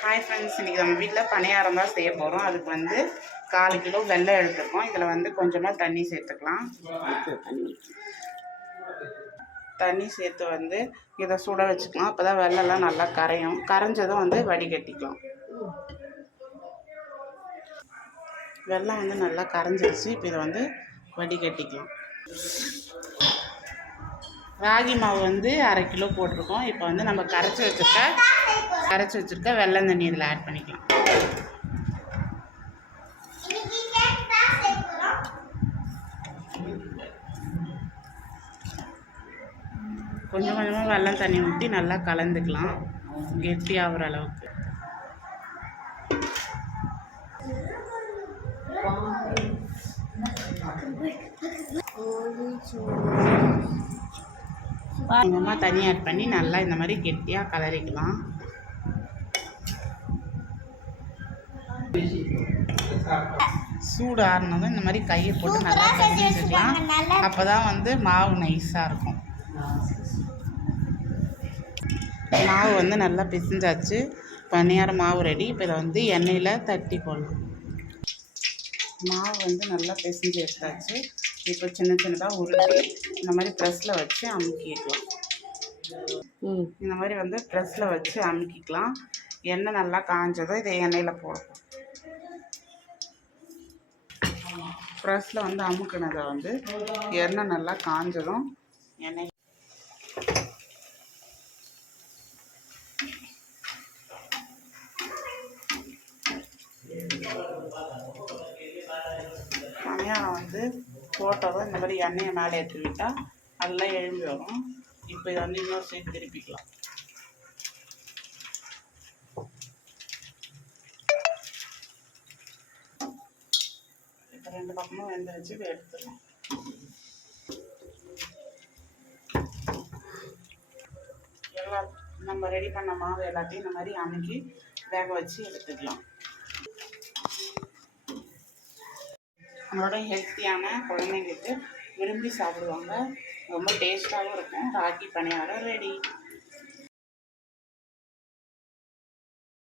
Hi friends இன்றைக்கி நம்ம வீட்டில் பணியாரம் தான் செய்ய போகிறோம் அதுக்கு வந்து காலு கிலோ வெள்ளம் எடுத்துருக்கோம் இதில் வந்து கொஞ்சமாக தண்ணி சேர்த்துக்கலாம். தண்ணி சேர்த்து வந்து இதை சுட வச்சுக்கலாம். அப்போ தான் வெள்ளம்லாம் நல்லா கரையும். கரைஞ்சதும் வந்து வடிகட்டிக்கலாம். வெள்ளம் வந்து நல்லா கரைஞ்சிருச்சு. இப்போ இதை வந்து வடிகட்டிக்கலாம். ராகி மாவு வந்து அரை கிலோ போட்டிருக்கோம். இப்போ வந்து நம்ம கரைச்சி வச்சுருக்க கரைச்சி வச்சுருக்க வெள்ளம் தண்ணி இதில் ஆட் பண்ணிக்கலாம். கொஞ்சம் கொஞ்சமாக வெள்ளம் தண்ணி ஊற்றி நல்லா கலந்துக்கலாம். கெட்டி ஆகிற அளவுக்கு. கொஞ்சமாக தண்ணி ஆட் பண்ணி நல்லா இந்த மாதிரி கெட்டியாக கலரிக்கலாம். சூடு ஆறுனதும் இந்த மாதிரி கையை போட்டு நல்லா பிசைஞ்சுக்கலாம் அப்போ தான் வந்து மாவு நைஸாக இருக்கும். மாவு வந்து நல்லா பிசைஞ்சாச்சு. பனியார மாவு ரெடி இப்போ இதை வந்து எண்ணெயில் தட்டி போடலாம். மாவு வந்து நல்லா பிசைஞ்சு எடுத்தாச்சு. இப்போ சின்ன சின்னதாக உருட்டி இந்த மாதிரி ப்ரெஸ்ஸில் வச்சு அமுக்கிக்கலாம் இந்த மாதிரி வந்து ப்ரெஸ்ஸில் வச்சு அமுக்கிக்கலாம். எண்ணெய் நல்லா காஞ்சதும் இதை எண்ணெயில் போடணும். ப்ரெஸ்ஸில் வந்து அமுக்குனதை வந்து எண்ணெய் நல்லா காஞ்சதும் எண்ணெய் பணியாரம் வந்து போட்டதும் இந்த மாதிரி எண்ணெயை மேலே ஏற்றி விட்டால் நல்லா எழும்பி வரும். இப்போ இதை வந்து இன்னொரு சைடு திருப்பிக்கலாம். இப்போ ரெண்டு பக்கமும் வெந்துருச்சு இதை எடுத்துடலாம். எல்லா நம்ம ரெடி பண்ண மாவு எல்லாத்தையும் இந்த மாதிரி அமுக்கி வேக வச்சு எடுத்துக்கலாம். நம்மளோட ஹெல்த்தியான குழந்தைங்களுக்கு விரும்பி சாப்பிடுவாங்க. ரொம்ப டேஸ்ட்டாகவும் இருக்கும். ராகி பணியாரம் ரெடி